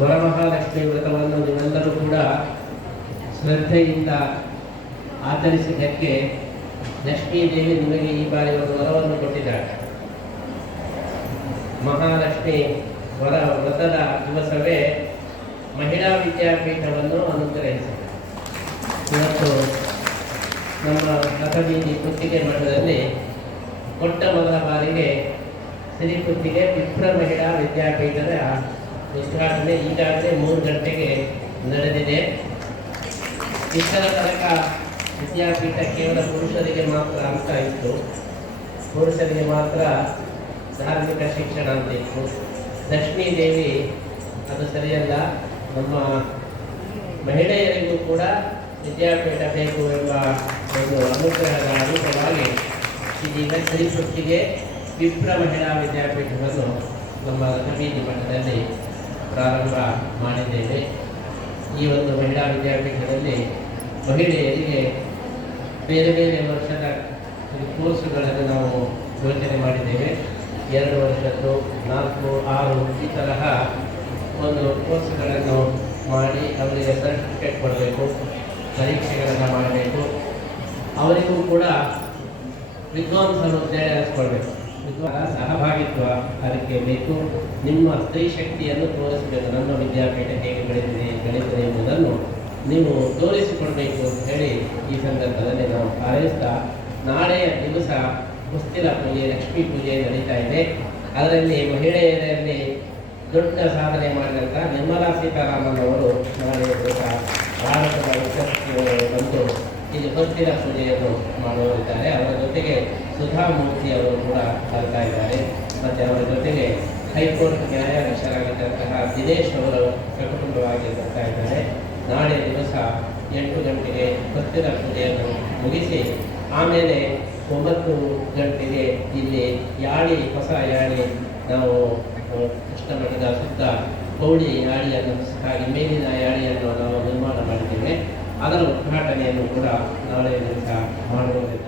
ವರಮಹಾಲಕ್ಷ್ಮಿ ವ್ರತವನ್ನು ನೀವೆಲ್ಲರೂ ಕೂಡ ಶ್ರದ್ಧೆಯಿಂದ ಆಚರಿಸಿದ್ದಕ್ಕೆ ಲಕ್ಷ್ಮೀದೇವಿ ನಿಮಗೆ ಈ ಬಾರಿ ಒಂದು ವರವನ್ನು ಕೊಟ್ಟಿದ್ದಾರೆ. ಮಹಾಲಕ್ಷ್ಮಿ ವರ ವ್ರತದ ದಿವಸವೇ ಮಹಿಳಾ ವಿದ್ಯಾಪೀಠವನ್ನು ಅನುಗ್ರಹಿಸಿದೆ. ಇವತ್ತು ನಮ್ಮ ರಥಬೀದಿ ಕುತ್ತಿಗೆ ಮಠದಲ್ಲಿ ಕೊಟ್ಟ ಮೊದಲ ಬಾರಿಗೆ ಸಿರಿಪುತ್ತಿಗೆ ವಿಪ್ರ ಮಹಿಳಾ ವಿದ್ಯಾಪೀಠದ ಉದ್ಘಾಟನೆ ಈಗಾಗಲೇ ಮೂರು ಗಂಟೆಗೆ ನಡೆದಿದೆ. ಇಷ್ಟರ ತನಕ ವಿದ್ಯಾಪೀಠ ಕೇವಲ ಪುರುಷರಿಗೆ ಮಾತ್ರ ಅಂತ ಇತ್ತು. ಪುರುಷರಿಗೆ ಮಾತ್ರ ಧಾರ್ಮಿಕ ಶಿಕ್ಷಣ ಅಂತ ಇತ್ತು. ಲಕ್ಷ್ಮೀ ದೇವಿ ಅದು ಸರಿಯಲ್ಲ. ನಮ್ಮ ಮಹಿಳೆಯರಿಗೂ ಕೂಡ ವಿದ್ಯಾಪೀಠ ಬೇಕು ಎಂಬ ಒಂದು ಅನುಗ್ರಹದ ಅನುಭವವಾಗಿ ಇದೀಗ ಶ್ರೀಪುತ್ತಿಗೆ ವಿಪ್ರ ಮಹಿಳಾ ವಿದ್ಯಾಪೀಠವನ್ನು ನಮ್ಮ ರಥಬೀದಿ ಮಠದಲ್ಲಿ ಪ್ರಾರಂಭ ಮಾಡಿದ್ದೇವೆ. ಈ ಒಂದು ಮಹಿಳಾ ವಿದ್ಯಾರ್ಥಿಗಳಲ್ಲಿ ಮಹಿಳೆಯರಿಗೆ ಬೇರೆ ಬೇರೆ ವರ್ಷದ ಕೋರ್ಸುಗಳನ್ನು ನಾವು ಯೋಚನೆ ಮಾಡಿದ್ದೇವೆ. ಎರಡು ವರ್ಷದ್ದು, ನಾಲ್ಕು, ಆರು ಈ ತರಹ ಒಂದು ಕೋರ್ಸ್ಗಳನ್ನು ಮಾಡಿ ಅವರಿಗೆ ಸರ್ಟಿಫಿಕೇಟ್ ಕೊಡಬೇಕು, ಪರೀಕ್ಷೆಗಳನ್ನು ಮಾಡಬೇಕು. ಅವರಿಗೂ ಕೂಡ ವಿದ್ವಾಂಸರು ವಿದ್ವಾಂಸ ಸಹಭಾಗಿತ್ವ ಅದಕ್ಕೆ ಬೇಕು. ನಿಮ್ಮ ಸ್ತ್ರೀ ಶಕ್ತಿಯನ್ನು ತೋರಿಸಬೇಕು. ನಮ್ಮ ವಿದ್ಯಾಪೀಠ ಹೇಗೆ ಬೆಳೆದಿದೆ ಬೆಳೆದಿದೆ ಎಂಬುದನ್ನು ನೀವು ತೋರಿಸಿಕೊಡಬೇಕು ಅಂತ ಹೇಳಿ ಈ ಸಂದರ್ಭದಲ್ಲಿ ನಾವು ಹಾರೈಸ್ತಾ, ನಾಳೆಯ ದಿವಸ ಕುಸ್ತಿರ ಪೂಜೆ, ಲಕ್ಷ್ಮೀ ಪೂಜೆ ನಡೀತಾ ಇದೆ. ಅದರಲ್ಲಿ ಮಹಿಳೆಯರಲ್ಲಿ ದೊಡ್ಡ ಸಾಧನೆ ಮಾಡಿದಂಥ ನಿರ್ಮಲಾ ಸೀತಾರಾಮನ್ ಅವರು ನಾಳೆ ದಿವಸ ಭಾರತದ ಇಲ್ಲಿ ಹೊತ್ತಿನ ಪೂಜೆಯನ್ನು ಮಾಡುವರಿದ್ದಾರೆ ಅವರ ಜೊತೆಗೆ ಸುಧಾಮೂರ್ತಿ ಅವರು ಕೂಡ ಬರ್ತಾ ಇದ್ದಾರೆ. ಮತ್ತು ಅವರ ಜೊತೆಗೆ ಹೈಕೋರ್ಟ್ ನ್ಯಾಯಾಧೀಶರಾಗಿದ್ದಂತಹ ದಿನೇಶ್ ಅವರು ಸಕುಟುಂಬವಾಗಿ ಬರ್ತಾ ಇದ್ದಾರೆ. ನಾಳೆ ದಿವಸ ಎಂಟು ಗಂಟೆಗೆ ಹೊತ್ತಿನ ಪೂಜೆಯನ್ನು ಮುಗಿಸಿ, ಆಮೇಲೆ ಒಂಬತ್ತು ಗಂಟೆಗೆ ಇಲ್ಲಿ ಯಾಳಿ, ಹೊಸ ಯಾಳಿ ನಾವು ಕೃಷ್ಣಮಠದ ಸುತ್ತ ಪೌಳಿ ಯಾಳಿಯನ್ನು ಹಾಗೆ ಮೇಲಿನ ಯಾಳಿಯನ್ನು ನಾವು ನಿರ್ಮಾಣ ಮಾಡಿದ್ದೇವೆ ಅದರ ಉದ್ಘಾಟನೆಯನ್ನು ಕೂಡ ನಾಳೆ ಮಾಡುವುದಿದ್ದಾರೆ